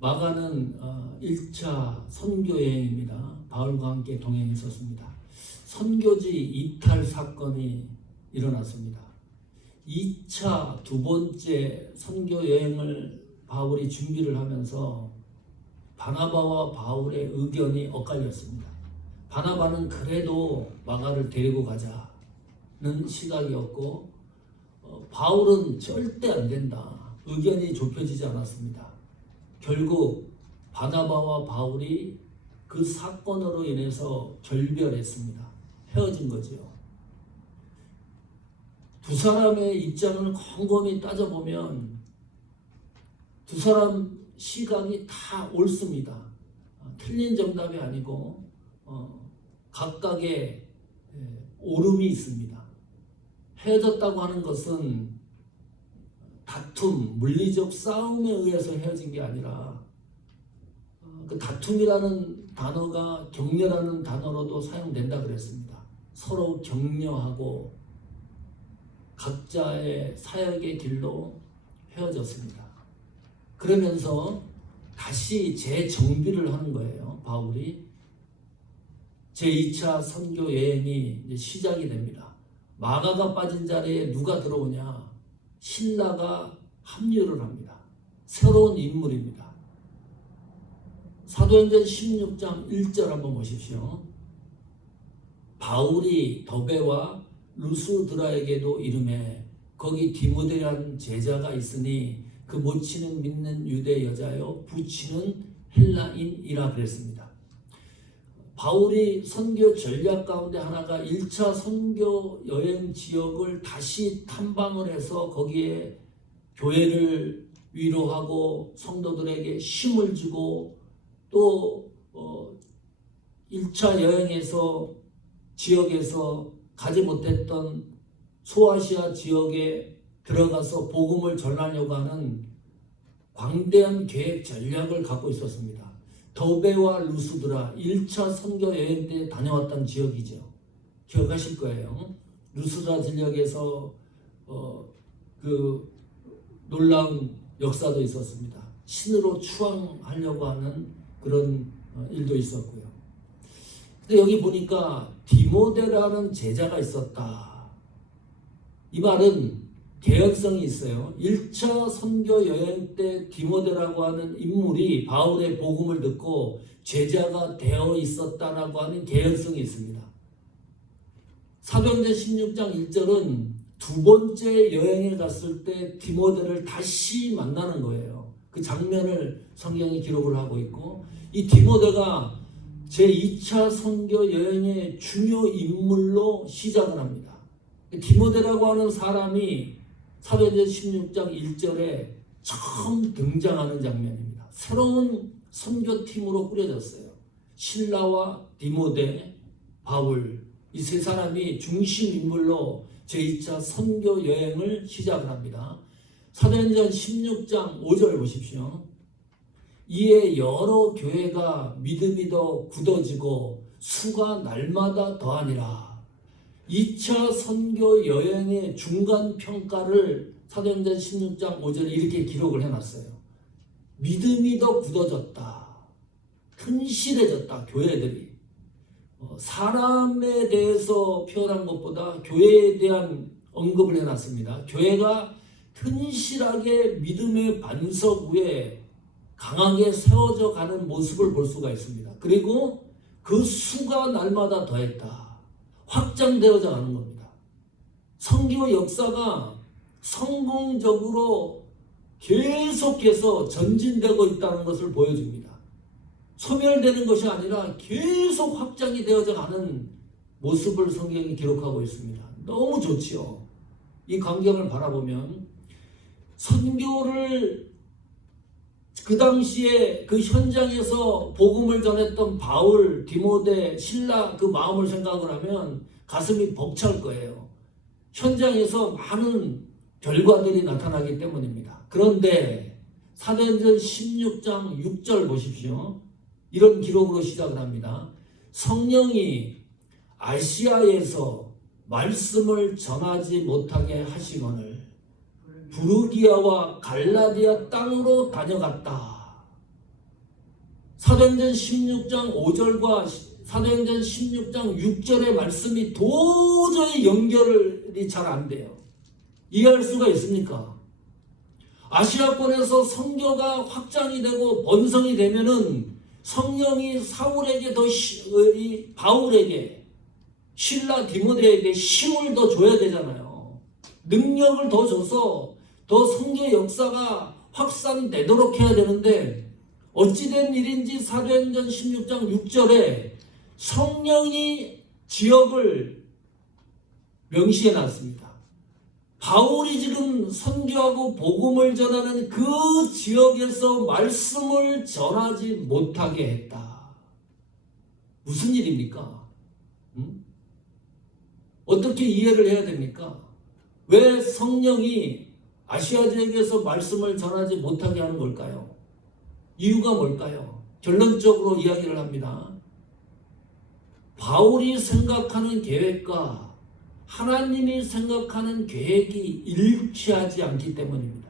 마가는 1차 선교 여행입니다. 바울과 함께 동행했었습니다. 선교지 이탈 사건이 일어났습니다. 2차 두 번째 선교 여행을 바울이 준비를 하면서 바나바와 바울의 의견이 엇갈렸습니다. 바나바는 그래도 마가를 데리고 가자는 시각이었고 바울은 절대 안 된다. 의견이 좁혀지지 않았습니다. 결국 바나바와 바울이 그 사건으로 인해서 결별했습니다. 헤어진 거지요. 두 사람의 입장을 곰곰이 따져보면 두 사람 시각이 다 옳습니다. 틀린 정답이 아니고 각각의 옳음이 있습니다. 헤어졌다고 하는 것은 다툼, 물리적 싸움에 의해서 헤어진 게 아니라 그 다툼이라는 단어가 격려라는 단어로도 사용된다 그랬습니다. 서로 격려하고 각자의 사역의 길로 헤어졌습니다. 그러면서 다시 재정비를 하는 거예요. 바울이 제2차 선교 여행이 이제 시작이 됩니다. 마가가 빠진 자리에 누가 들어오냐? 신라가 합류를 합니다. 새로운 인물입니다. 사도행전 16장 1절 한번 보십시오. 바울이 더베와 루스드라에게도 이르매 거기 디모데라는 제자가 있으니 그 모치는 믿는 유대 여자요 부치는 헬라인이라 그랬습니다. 바울이 선교 전략 가운데 하나가 1차 선교 여행 지역을 다시 탐방을 해서 거기에 교회를 위로하고 성도들에게 힘을 주고 또 1차 여행에서 지역에서 가지 못했던 소아시아 지역에 들어가서 복음을 전하려고 하는 광대한 계획 전략을 갖고 있었습니다. 더베와 루스드라 1차 선교 여행 때 다녀왔던 지역이죠. 기억하실 거예요. 루스드라 지역에서 그 놀라운 역사도 있었습니다. 신으로 추앙하려고 하는 그런 일도 있었고요. 근데 여기 보니까 디모데라는 제자가 있었다. 이 말은 개연성이 있어요. 1차 선교 여행 때 디모데라고 하는 인물이 바울의 복음을 듣고 제자가 되어 있었다라고 하는 개연성이 있습니다. 사도행전 16장 1절은 두 번째 여행에 갔을 때 디모데를 다시 만나는 거예요. 그 장면을 성경이 기록을 하고 있고 이 디모데가 제2차 선교 여행의 중요 인물로 시작을 합니다. 디모데라고 하는 사람이 사도행전 16장 1절에 처음 등장하는 장면입니다. 새로운 선교팀으로 꾸려졌어요. 신라와 디모데, 바울 이 세 사람이 중심 인물로 제2차 선교 여행을 시작을 합니다. 사도행전 16장 5절 보십시오. 이에 여러 교회가 믿음이 더 굳어지고 수가 날마다 더하니라. 2차 선교 여행의 중간 평가를 사도행전 16장 5절에 이렇게 기록을 해놨어요. 믿음이 더 굳어졌다. 튼실해졌다. 교회들이. 사람에 대해서 표현한 것보다 교회에 대한 언급을 해놨습니다. 교회가 튼실하게 믿음의 반석 위에 강하게 세워져 가는 모습을 볼 수가 있습니다. 그리고 그 수가 날마다 더했다. 확장되어져 가는 겁니다. 선교 역사가 성공적으로 계속해서 전진되고 있다는 것을 보여줍니다. 소멸되는 것이 아니라 계속 확장이 되어져 가는 모습을 성경이 기록하고 있습니다. 너무 좋지요. 이 광경을 바라보면 선교를 그 당시에 그 현장에서 복음을 전했던 바울, 디모데, 신라 그 마음을 생각을 하면 가슴이 벅찰 거예요. 현장에서 많은 결과들이 나타나기 때문입니다. 그런데 사도행전 16장 6절 보십시오. 이런 기록으로 시작을 합니다. 성령이 아시아에서 말씀을 전하지 못하게 하시거늘. 부르기아와 갈라디아 땅으로 다녀갔다. 사도행전 16장 5절과 사도행전 16장 6절의 말씀이 도저히 연결이 잘 안 돼요. 이해할 수가 있습니까? 아시아권에서 선교가 확장이 되고 번성이 되면은 성령이 사울에게 바울에게 실라 디모데에게 힘을 더 줘야 되잖아요. 능력을 더 줘서 더 선교 역사가 확산되도록 해야 되는데 어찌된 일인지 사도행전 16장 6절에 성령이 지역을 명시해 놨습니다. 바울이 지금 선교하고 복음을 전하는 그 지역에서 말씀을 전하지 못하게 했다. 무슨 일입니까? 어떻게 이해를 해야 됩니까? 왜 성령이 아시아 지역에서 말씀을 전하지 못하게 하는 걸까요? 이유가 뭘까요? 결론적으로 이야기를 합니다. 바울이 생각하는 계획과 하나님이 생각하는 계획이 일치하지 않기 때문입니다.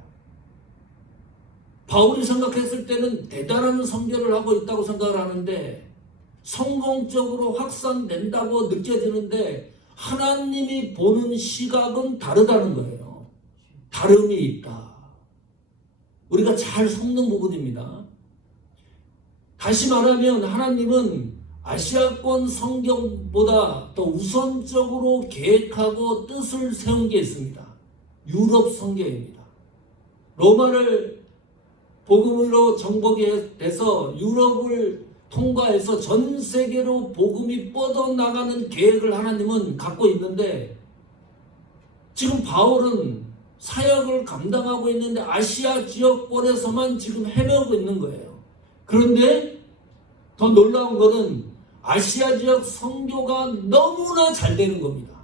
바울이 생각했을 때는 대단한 선교를 하고 있다고 생각을 하는데 성공적으로 확산된다고 느껴지는데 하나님이 보는 시각은 다르다는 거예요. 다름이 있다. 우리가 잘 속는 부분입니다. 다시 말하면 하나님은 아시아권 성경보다 더 우선적으로 계획하고 뜻을 세운 게 있습니다. 유럽 성경입니다. 로마를 복음으로 정복이 돼서 유럽을 통과해서 전 세계로 복음이 뻗어나가는 계획을 하나님은 갖고 있는데 지금 바울은 사역을 감당하고 있는데 아시아 지역권에서만 지금 헤매고 있는 거예요. 그런데 더 놀라운 것은 아시아 지역 선교가 너무나 잘 되는 겁니다.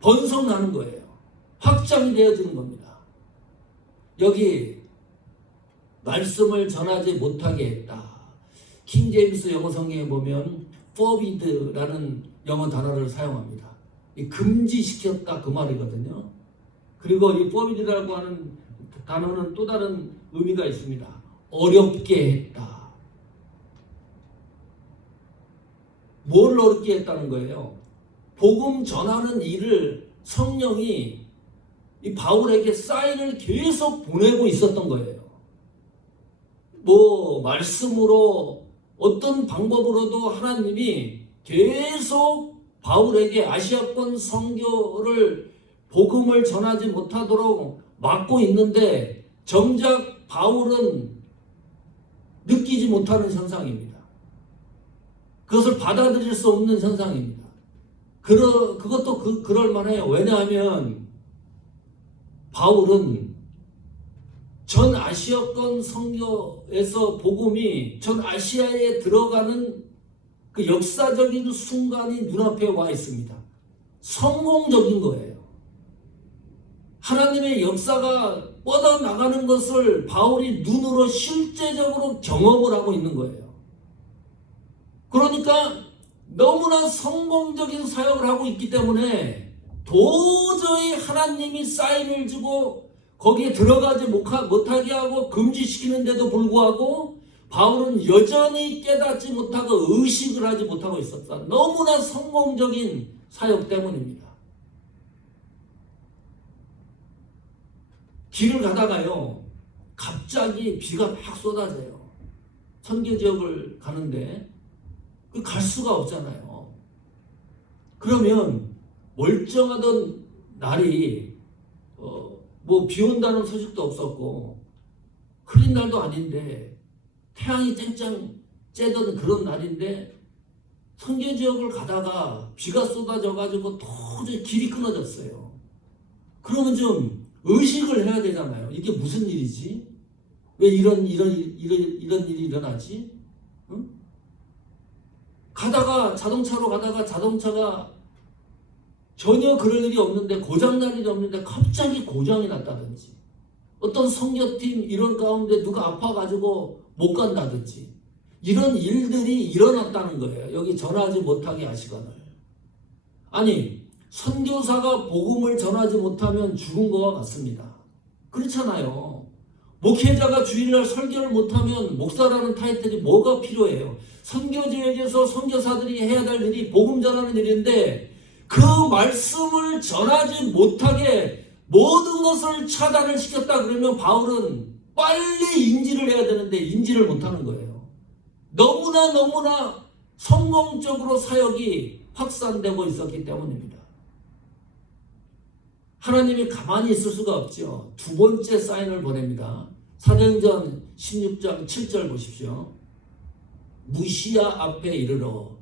번성하는 거예요. 확장이 되어지는 겁니다. 여기 말씀을 전하지 못하게 했다. 킹제임스 영어 성경에 보면 forbid라는 영어 단어를 사용합니다. 금지시켰다 그 말이거든요. 그리고 이 forbid라고 하는 단어는 또 다른 의미가 있습니다. 어렵게 했다. 뭘 어렵게 했다는 거예요? 복음 전하는 일을 성령이 이 바울에게 사인을 계속 보내고 있었던 거예요. 말씀으로 어떤 방법으로도 하나님이 계속 바울에게 아시아권 선교를 복음을 전하지 못하도록 막고 있는데 정작 바울은 느끼지 못하는 현상입니다. 그것을 받아들일 수 없는 현상입니다. 그것도 그럴만해요. 왜냐하면 바울은 전 아시아권 선교에서 복음이 전 아시아에 들어가는 그 역사적인 순간이 눈앞에 와 있습니다. 성공적인 거예요. 하나님의 역사가 뻗어나가는 것을 바울이 눈으로 실제적으로 경험을 하고 있는 거예요. 그러니까 너무나 성공적인 사역을 하고 있기 때문에 도저히 하나님이 사인을 주고 거기에 들어가지 못하게 하고 금지시키는데도 불구하고 바울은 여전히 깨닫지 못하고 의식을 하지 못하고 있었다. 너무나 성공적인 사역 때문입니다. 길을 가다가요, 갑자기 비가 막 쏟아져요. 선교 지역을 가는데 갈 수가 없잖아요. 그러면 멀쩡하던 날이 비 온다는 소식도 없었고 흐린 날도 아닌데 태양이 쨍쨍 쬐던 그런 날인데 선교 지역을 가다가 비가 쏟아져가지고 도저히 길이 끊어졌어요. 그러면 좀 의식을 해야 되잖아요. 이게 무슨 일이지? 왜 이런 일이 일어나지? 응? 자동차로 가다가 자동차가 전혀 그럴 일이 없는데 고장날 일이 없는데 갑자기 고장이 났다든지 어떤 선교팀 이런 가운데 누가 아파가지고 못 간다든지 이런 일들이 일어났다는 거예요. 여기 전하지 못하게 하시거늘. 아니 선교사가 복음을 전하지 못하면 죽은 것과 같습니다. 그렇잖아요. 목회자가 주일날 설교를 못하면 목사라는 타이틀이 뭐가 필요해요? 선교지역에서 선교사들이 해야 될 일이 복음 전하는 일인데 그 말씀을 전하지 못하게 모든 것을 차단을 시켰다 그러면 바울은 빨리 인지를 해야 되는데 인지를 못하는 거예요. 너무나 성공적으로 사역이 확산되고 있었기 때문입니다. 하나님이 가만히 있을 수가 없죠. 두 번째 사인을 보냅니다. 사도행전 16장 7절 보십시오. 무시아 앞에 이르러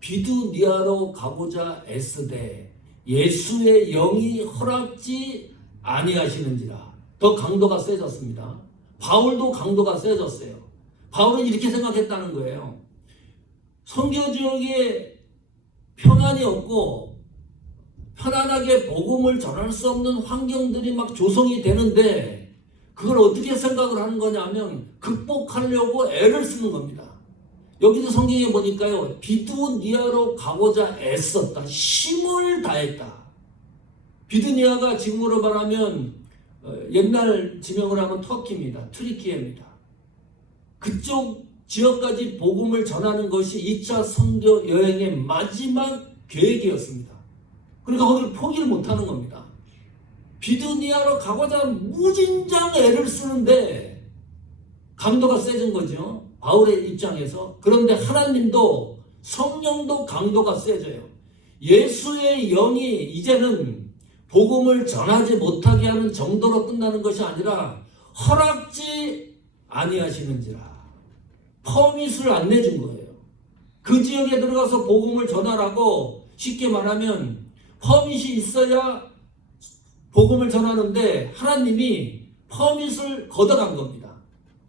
비두니아로 가고자 애쓰되 예수의 영이 허락지 아니하시는지라. 더 강도가 세졌습니다. 바울도 강도가 세졌어요. 바울은 이렇게 생각했다는 거예요. 선교지역에 평안이 없고 편안하게 복음을 전할 수 없는 환경들이 막 조성이 되는데 그걸 어떻게 생각을 하는 거냐면 극복하려고 애를 쓰는 겁니다. 여기도 성경에 보니까요. 비두니아로 가고자 애썼다. 힘을 다했다. 비두니아가 지금으로 말하면 옛날 지명을 하면 터키입니다. 트리키예입니다. 그쪽 지역까지 복음을 전하는 것이 2차 선교 여행의 마지막 계획이었습니다. 그러니까 거기를 포기를 못하는 겁니다. 비두니아로 가고자 무진장 애를 쓰는데 강도가 세진 거죠. 바울의 입장에서. 그런데 하나님도 성령도 강도가 세져요. 예수의 영이 이제는 복음을 전하지 못하게 하는 정도로 끝나는 것이 아니라 허락지 아니하시는지라. 퍼밋을 안 내준 거예요. 그 지역에 들어가서 복음을 전하라고 쉽게 말하면 퍼밋이 있어야 복음을 전하는데 하나님이 퍼밋을 걷어간 겁니다.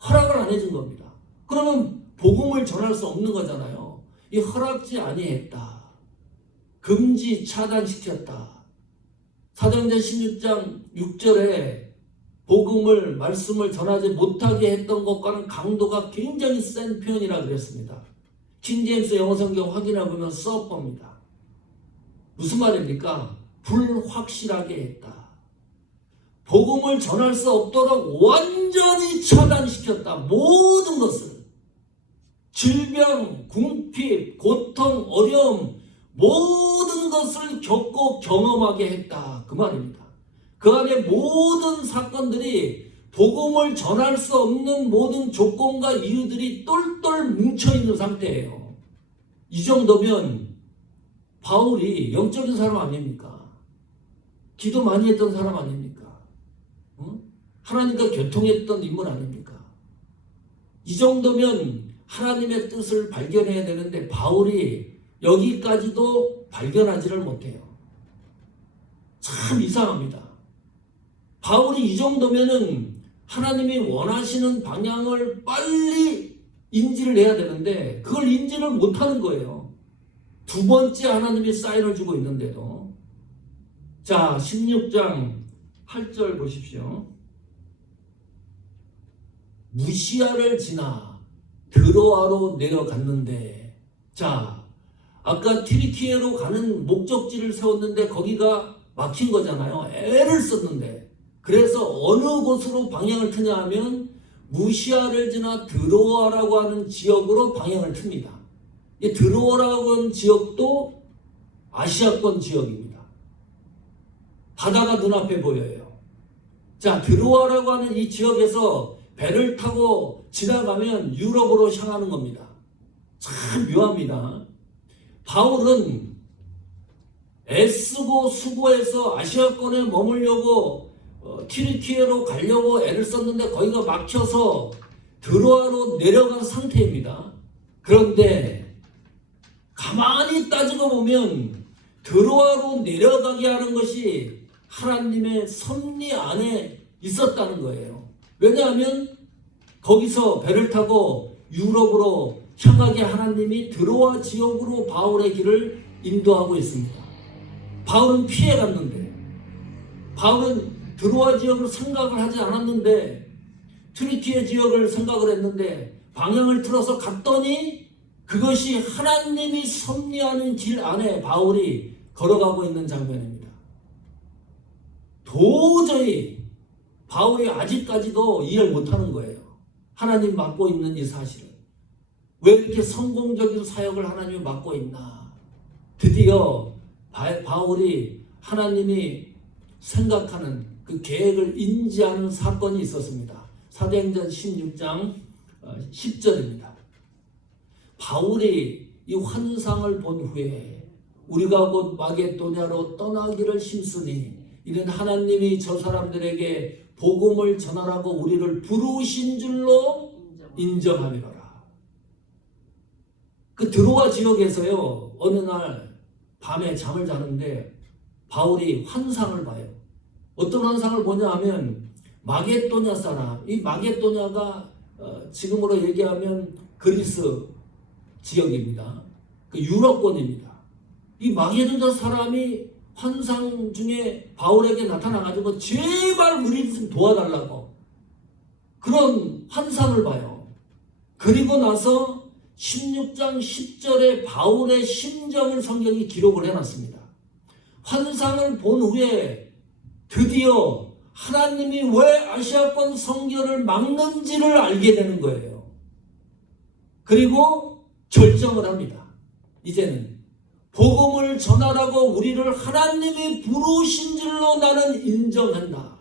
허락을 안 해준 겁니다. 그러면 복음을 전할 수 없는 거잖아요. 이 허락지 아니했다. 금지 차단시켰다. 사도행전 16장 6절에 복음을 말씀을 전하지 못하게 했던 것과는 강도가 굉장히 센 표현이라 그랬습니다. 킹제임스 영어성경 확인해 보면 서퍼입니다. 무슨 말입니까? 불확실하게 했다. 복음을 전할 수 없도록 완전히 차단시켰다. 모든 것을. 질병, 궁핍, 고통, 어려움 모든 것을 겪고 경험하게 했다. 그 말입니다. 그 안에 모든 사건들이 복음을 전할 수 없는 모든 조건과 이유들이 똘똘 뭉쳐있는 상태예요. 이 정도면 바울이 영적인 사람 아닙니까? 기도 많이 했던 사람 아닙니까? 하나님과 교통했던 인물 아닙니까? 이 정도면 하나님의 뜻을 발견해야 되는데 바울이 여기까지도 발견하지를 못해요. 참 이상합니다. 바울이 이 정도면은 하나님이 원하시는 방향을 빨리 인지를 해야 되는데 그걸 인지를 못하는 거예요. 두 번째 하나님이 사인을 주고 있는데도. 자, 16장 8절 보십시오. 무시아를 지나 드로아로 내려갔는데, 자, 아까 튀르키예로 가는 목적지를 세웠는데 거기가 막힌 거잖아요. 애를 썼는데. 그래서 어느 곳으로 방향을 트냐 하면 무시아를 지나 드로아라고 하는 지역으로 방향을 틉니다. 이 드로아라고 하는 지역도 아시아권 지역입니다. 바다가 눈앞에 보여요. 자, 드로아라고 하는 이 지역에서 배를 타고 지나가면 유럽으로 향하는 겁니다. 참 묘합니다. 바울은 애쓰고 수고해서 아시아권에 머물려고 튀르키예로 가려고 애를 썼는데 거기가 막혀서 드로아로 내려간 상태입니다. 그런데 가만히 따지고 보면 드로아로 내려가게 하는 것이 하나님의 섭리 안에 있었다는 거예요. 왜냐하면 거기서 배를 타고 유럽으로 향하게 하나님이 드로아 지역으로 바울의 길을 인도하고 있습니다. 바울은 피해갔는데, 바울은 드로아 지역을 생각을 하지 않았는데 튀르키예 지역을 생각을 했는데 방향을 틀어서 갔더니 그것이 하나님이 섭리하는 길 안에 바울이 걸어가고 있는 장면입니다. 도저히 바울이 아직까지도 이해를 못하는 거예요. 하나님 맡고 있는 이 사실을. 왜 이렇게 성공적인 사역을 하나님이 맡고 있나. 드디어 바울이 하나님이 생각하는 그 계획을 인지하는 사건이 있었습니다. 사도행전 16장 10절입니다. 바울이 이 환상을 본 후에 우리가 곧 마게도냐로 떠나기를 힘쓰니 이는 하나님이 저 사람들에게 복음을 전하라고 우리를 부르신 줄로 인정함이로라. 그 드로아 지역에서요, 어느 날 밤에 잠을 자는데 바울이 환상을 봐요. 어떤 환상을 보냐 하면 마게도냐 사람, 이 마게도냐가 지금으로 얘기하면 그리스 지역입니다. 그 유럽권입니다. 이 마게도냐 사람이 환상 중에 바울에게 나타나가지고 제발 우리 좀 도와달라고 그런 환상을 봐요. 그리고 나서 16장 10절에 바울의 심정을 성경이 기록을 해놨습니다. 환상을 본 후에 드디어 하나님이 왜 아시아권 선교를 막는지를 알게 되는 거예요. 그리고 결정을 합니다. 이제는 복음을 전하라고 우리를 하나님이 부르신 줄로 나는 인정한다.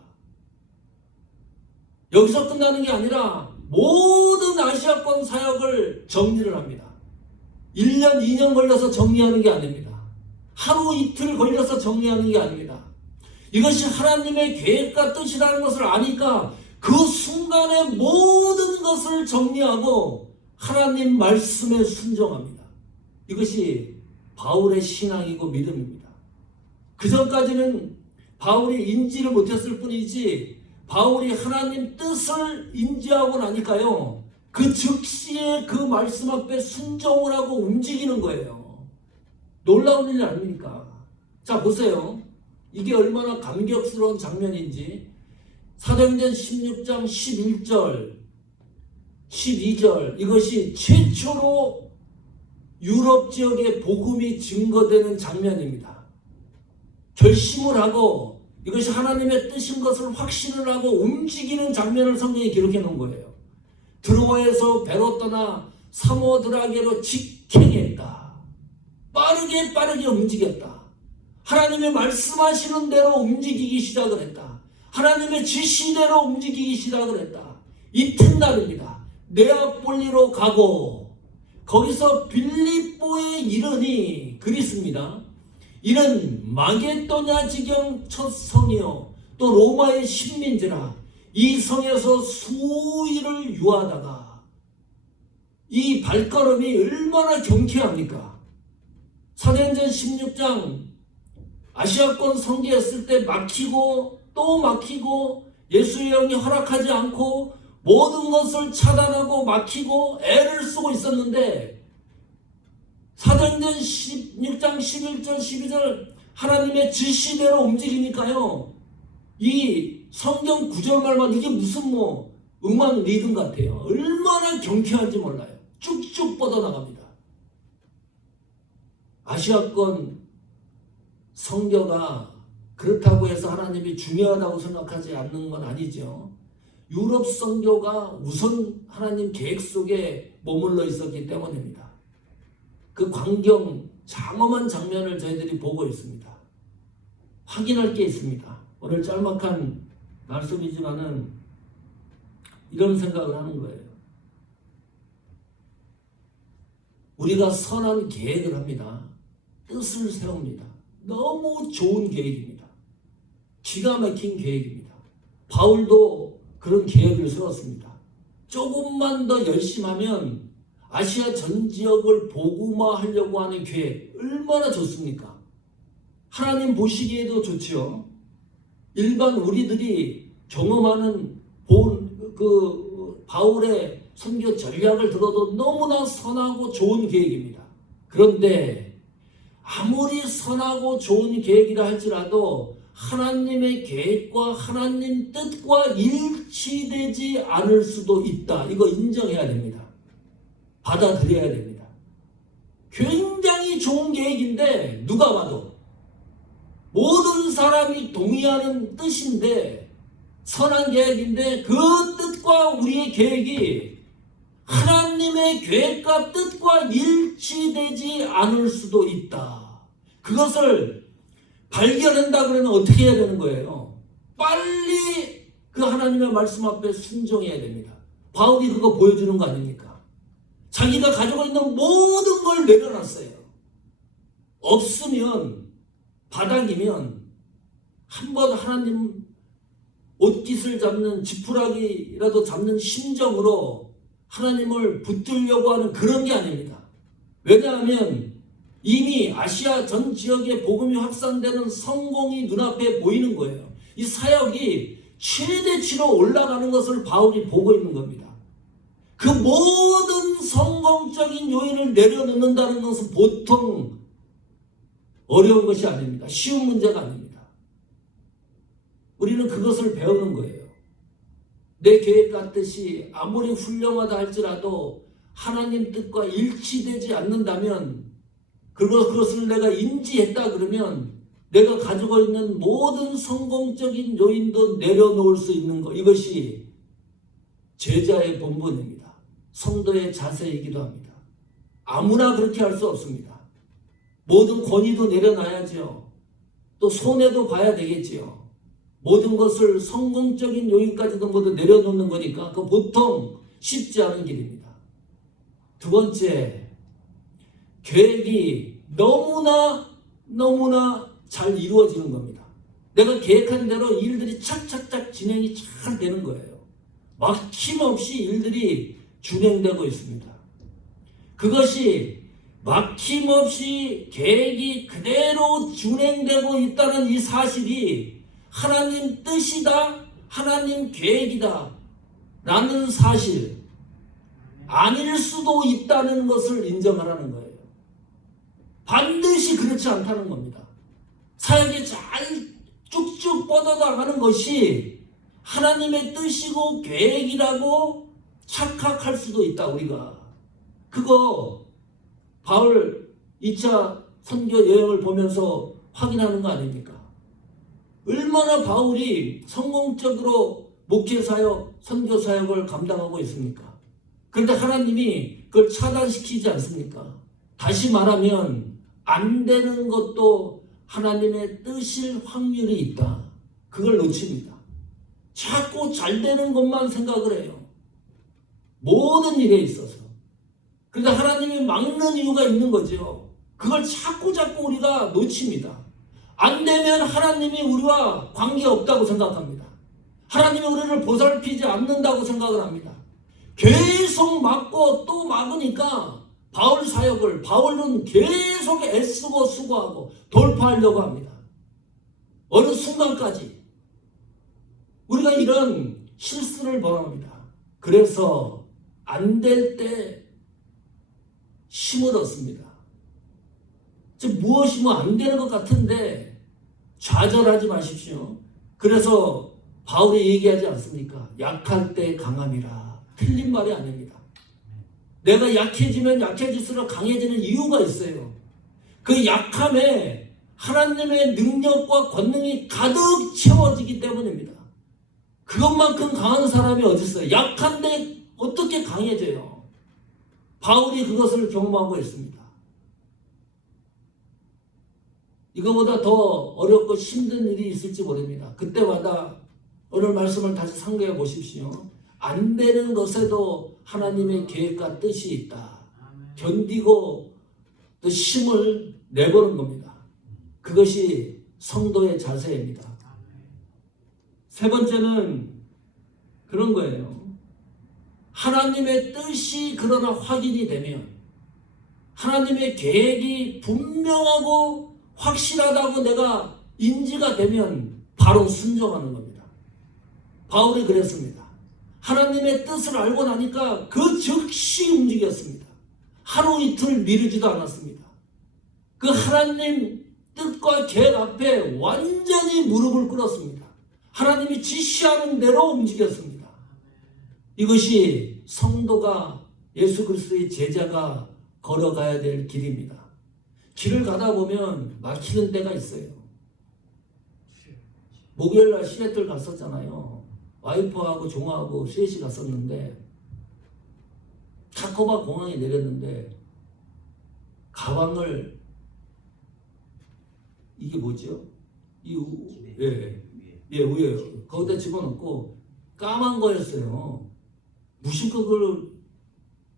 여기서 끝나는 게 아니라 모든 아시아권 사역을 정리를 합니다. 1년, 2년 걸려서 정리하는 게 아닙니다. 하루 이틀 걸려서 정리하는 게 아닙니다. 이것이 하나님의 계획과 뜻이라는 것을 아니까 그 순간에 모든 것을 정리하고 하나님 말씀에 순종합니다. 이것이 바울의 신앙이고 믿음입니다. 그 전까지는 바울이 인지를 못했을 뿐이지 바울이 하나님 뜻을 인지하고 나니까요, 그 즉시에 그 말씀 앞에 순종을 하고 움직이는 거예요. 놀라운 일 아닙니까? 자, 보세요. 이게 얼마나 감격스러운 장면인지. 사도행전 16장 11절 12절 이것이 최초로 유럽 지역에 복음이 증거되는 장면입니다. 결심을 하고 이것이 하나님의 뜻인 것을 확신을 하고 움직이는 장면을 성경에 기록해 놓은 거예요. 드로아에서 배로 떠나 사모드라게로 직행했다. 빠르게 움직였다. 하나님의 말씀하시는 대로 움직이기 시작을 했다. 하나님의 지시대로 움직이기 시작을 했다. 이튿날입니다. 네아폴리로 가고 거기서 빌립보에 이르니, 그리스입니다. 이는 마게도냐 지경 첫 성이요 또 로마의 식민지라. 이 성에서 수일을 유하다가, 이 발걸음이 얼마나 경쾌합니까? 사도행전 16장 아시아권 선교했을 때 막히고 또 막히고 예수의 영이 허락하지 않고 모든 것을 차단하고 막히고 애를 쓰고 있었는데, 사도행전 16장 11절 12절 하나님의 지시대로 움직이니까요, 이 성경 구절말만 이게 무슨 음악 리듬 같아요. 얼마나 경쾌한지 몰라요. 쭉쭉 뻗어나갑니다. 아시아권 선교가 그렇다고 해서 하나님이 중요하다고 생각하지 않는 건 아니죠. 유럽 선교가 우선 하나님 계획 속에 머물러 있었기 때문입니다. 그 광경 장엄한 장면을 저희들이 보고 있습니다. 확인할 게 있습니다. 오늘 짤막한 말씀이지만은 이런 생각을 하는 거예요. 우리가 선한 계획을 합니다. 뜻을 세웁니다. 너무 좋은 계획입니다. 기가 막힌 계획입니다. 바울도 그런 계획을 세웠습니다. 조금만 더 열심히 하면 아시아 전 지역을 복음화하려고 하는 계획 얼마나 좋습니까? 하나님 보시기에도 좋죠. 일반 우리들이 경험하는 바울의 선교 전략을 들어도 너무나 선하고 좋은 계획입니다. 그런데 아무리 선하고 좋은 계획이라 할지라도 하나님의 계획과 하나님 뜻과 일치되지 않을 수도 있다. 이거 인정해야 됩니다. 받아들여야 됩니다. 굉장히 좋은 계획인데 누가 봐도 모든 사람이 동의하는 뜻인데 선한 계획인데 그 뜻과 우리의 계획이 하나님의 계획과 뜻과 일치되지 않을 수도 있다. 그것을 발견한다 그러면 어떻게 해야 되는 거예요? 빨리 그 하나님의 말씀 앞에 순종해야 됩니다. 바울이 그거 보여주는 거 아닙니까? 자기가 가지고 있는 모든 걸 내려놨어요. 없으면, 바닥이면 한번 하나님 옷깃을 잡는, 지푸라기라도 잡는 심정으로 하나님을 붙들려고 하는 그런 게 아닙니다. 왜냐하면 이미 아시아 전 지역에 복음이 확산되는 성공이 눈앞에 보이는 거예요. 이 사역이 최대치로 올라가는 것을 바울이 보고 있는 겁니다. 그 모든 성공적인 요인을 내려놓는다는 것은 보통 어려운 것이 아닙니다. 쉬운 문제가 아닙니다. 우리는 그것을 배우는 거예요. 내 계획 같듯이 아무리 훌륭하다 할지라도 하나님 뜻과 일치되지 않는다면 그것을 내가 인지했다 그러면 내가 가지고 있는 모든 성공적인 요인도 내려놓을 수 있는 것, 이것이 제자의 본분입니다. 성도의 자세이기도 합니다. 아무나 그렇게 할 수 없습니다. 모든 권위도 내려놔야죠. 또 손해도 봐야 되겠지요. 모든 것을 성공적인 요인까지도 모두 내려놓는 거니까 그 보통 쉽지 않은 길입니다. 두 번째, 계획이 너무나 잘 이루어지는 겁니다. 내가 계획한 대로 일들이 착착착 진행이 잘 되는 거예요. 막힘없이 일들이 진행되고 있습니다. 그것이 막힘없이 계획이 그대로 진행되고 있다는 이 사실이 하나님 뜻이다, 하나님 계획이다 라는 사실, 아닐 수도 있다는 것을 인정하라는 거예요. 반드시 그렇지 않다는 겁니다. 사역이 잘 쭉쭉 뻗어나가는 것이 하나님의 뜻이고 계획이라고 착각할 수도 있다, 우리가. 그거 바울 2차 선교 여행을 보면서 확인하는 거 아닙니까? 얼마나 바울이 성공적으로 목회사역, 선교사역을 감당하고 있습니까? 그런데 하나님이 그걸 차단시키지 않습니까? 다시 말하면 안 되는 것도 하나님의 뜻일 확률이 있다. 그걸 놓칩니다. 자꾸 잘 되는 것만 생각을 해요. 모든 일에 있어서. 그런데 하나님이 막는 이유가 있는 거죠. 그걸 자꾸 우리가 놓칩니다. 안 되면 하나님이 우리와 관계없다고 생각합니다. 하나님이 우리를 보살피지 않는다고 생각을 합니다. 계속 막고 또 막으니까 바울은 계속 애쓰고 수고하고 돌파하려고 합니다. 어느 순간까지 우리가 이런 실수를 범합니다. 그래서 안 될 때 힘을 얻습니다. 무엇이 안 되는 것 같은데 좌절하지 마십시오. 그래서 바울이 얘기하지 않습니까? 약할 때 강함이라. 틀린 말이 아닙니다. 내가 약해지면 약해질수록 강해지는 이유가 있어요. 그 약함에 하나님의 능력과 권능이 가득 채워지기 때문입니다. 그것만큼 강한 사람이 어디 있어요? 약한데 어떻게 강해져요? 바울이 그것을 경험하고 있습니다. 이거보다 더 어렵고 힘든 일이 있을지 모릅니다. 그때마다 오늘 말씀을 다시 상고해 보십시오. 안 되는 것에도 하나님의 계획과 뜻이 있다. 견디고 또 힘을 내보는 겁니다. 그것이 성도의 자세입니다. 세 번째는 그런 거예요. 하나님의 뜻이 그러나 확인이 되면, 하나님의 계획이 분명하고 확실하다고 내가 인지가 되면 바로 순종하는 겁니다. 바울이 그랬습니다. 하나님의 뜻을 알고 나니까 그 즉시 움직였습니다. 하루 이틀 미루지도 않았습니다. 그 하나님 뜻과 계획 앞에 완전히 무릎을 꿇었습니다. 하나님이 지시하는 대로 움직였습니다. 이것이 성도가 예수 그리스도의 제자가 걸어가야 될 길입니다. 길을 가다 보면 막히는 때가 있어요. 목요일날 시애틀 갔었잖아요. 와이프하고 종아하고 셋이 갔었는데 타코바 공항에 내렸는데 가방을 이게 뭐죠? 위에 거기다 집어넣고 까만 거였어요. 무심코 그걸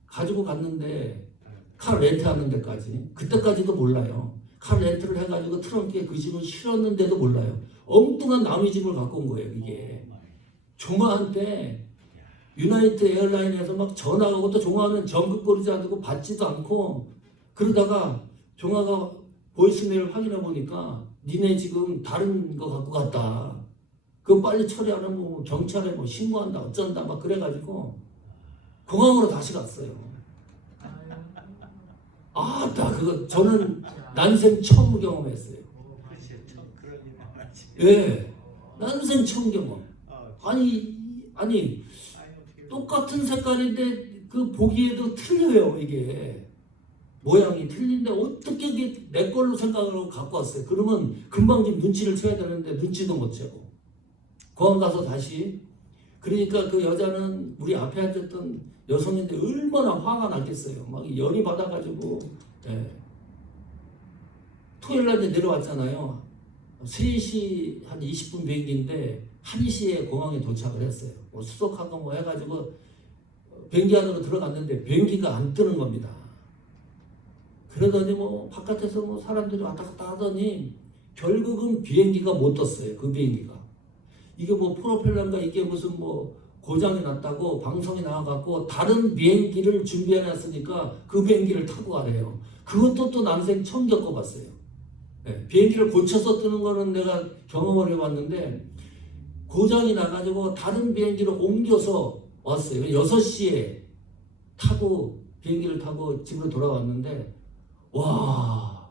가지고 갔는데 카 렌트하는 데까지 그때까지도 몰라요. 카 렌트를 해가지고 트렁크에 그 집을 실었는데도 몰라요. 엉뚱한 남의 집을 갖고 온 거예요. 이게 종아한테 유나이트 에어라인에서 막 전화가고 또 종아는 전극거리지 않고 받지도 않고 그러다가 종아가 보이스메일 확인해 보니까 니네 지금 다른 거 갖고 갔다. 그거 빨리 처리하면 뭐 경찰에 뭐 신고한다 어쩐다 막 그래가지고 공항으로 다시 갔어요. 나 그거 저는 난생 처음 경험했어요. 예, 난생 처음 경험. 아니 똑같은 색깔인데 그 보기에도 틀려요. 이게 모양이 틀린데 어떻게 이게 내 걸로 생각을 하고 갖고 왔어요. 그러면 금방 좀 눈치를 채야 되는데 눈치도 못 채고 공항 가서 다시 그러니까 그 여자는 우리 앞에 앉았던 여성인데 얼마나 화가 났겠어요. 막 열이 받아가지고 토요일 날 내려왔잖아요. 3시 한 20분 비행기인데 1시에 공항에 도착을 했어요. 뭐 수속하고 뭐 해가지고 비행기 안으로 들어갔는데 비행기가 안 뜨는 겁니다. 그러더니 뭐 바깥에서 뭐 사람들이 왔다 갔다 하더니 결국은 비행기가 못 떴어요. 그 비행기가. 이게 뭐 프로펠러인가 이게 무슨 뭐 고장이 났다고 방송이 나와갖고 다른 비행기를 준비해놨으니까 그 비행기를 타고 가래요. 그것도 또 난생 처음 겪어봤어요. 비행기를 고쳐서 뜨는 거는 내가 경험을 해봤는데 고장이 나가지고 다른 비행기를 옮겨서 왔어요. 6시에 타고 비행기를 타고 집으로 돌아왔는데 와,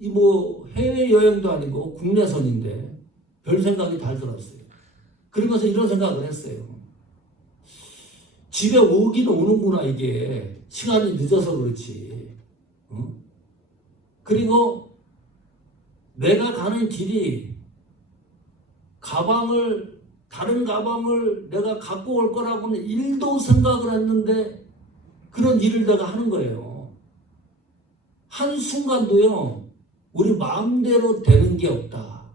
이 뭐 해외 여행도 아니고 국내선인데 별 생각이 다 들었어요. 그러면서 이런 생각을 했어요. 집에 오긴 오는구나 이게 시간이 늦어서 그렇지. 그리고 내가 가는 길이 다른 가방을 내가 갖고 올 거라고는 1도 생각을 했는데 그런 일을 내가 하는 거예요. 한순간도요, 우리 마음대로 되는 게 없다.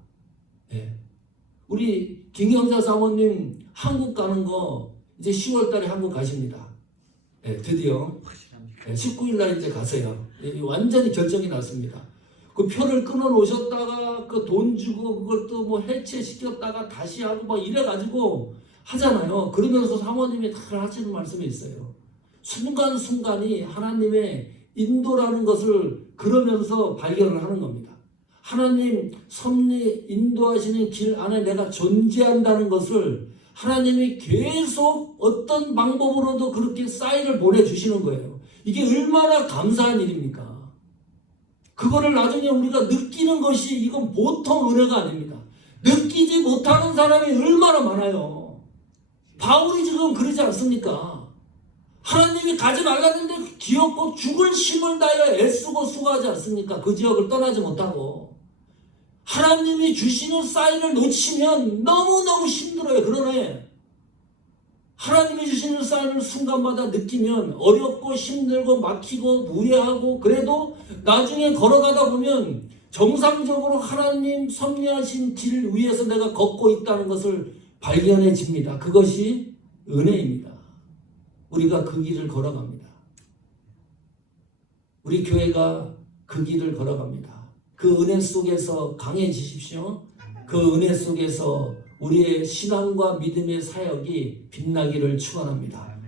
우리 김경자 사모님 한국 가는 거 이제 10월 달에 한국 가십니다. 드디어 19일 날 이제 가세요. 완전히 결정이 났습니다. 그 표를 끊어 놓으셨다가 그 돈 주고 그것도 뭐 해체시켰다가 다시 하고 막 이래가지고 하잖아요. 그러면서 사모님이 다 하시는 말씀이 있어요. 순간순간이 하나님의 인도라는 것을 그러면서 발견을 하는 겁니다. 하나님 섭리 인도하시는 길 안에 내가 존재한다는 것을 하나님이 계속 어떤 방법으로도 그렇게 사인을 보내주시는 거예요. 이게 얼마나 감사한 일입니까? 그거를 나중에 우리가 느끼는 것이 이건 보통 은혜가 아닙니다. 느끼지 못하는 사람이 얼마나 많아요. 바울이 지금 그러지 않습니까? 하나님이 가지 말랐는데 기었고 죽을 힘을 다하여 애쓰고 수고하지 않습니까? 그 지역을 떠나지 못하고. 하나님이 주시는 사인을 놓치면 너무너무 힘들어요. 그러네. 하나님이 주시는 사인을 순간마다 느끼면 어렵고 힘들고 막히고 무해하고 그래도 나중에 걸어가다 보면 정상적으로 하나님 섭리하신 길 위에서 내가 걷고 있다는 것을 발견해집니다. 그것이 은혜입니다. 우리가 그 길을 걸어갑니다. 우리 교회가 그 길을 걸어갑니다. 그 은혜 속에서 강해지십시오. 그 은혜 속에서 우리의 신앙과 믿음의 사역이 빛나기를 축원합니다.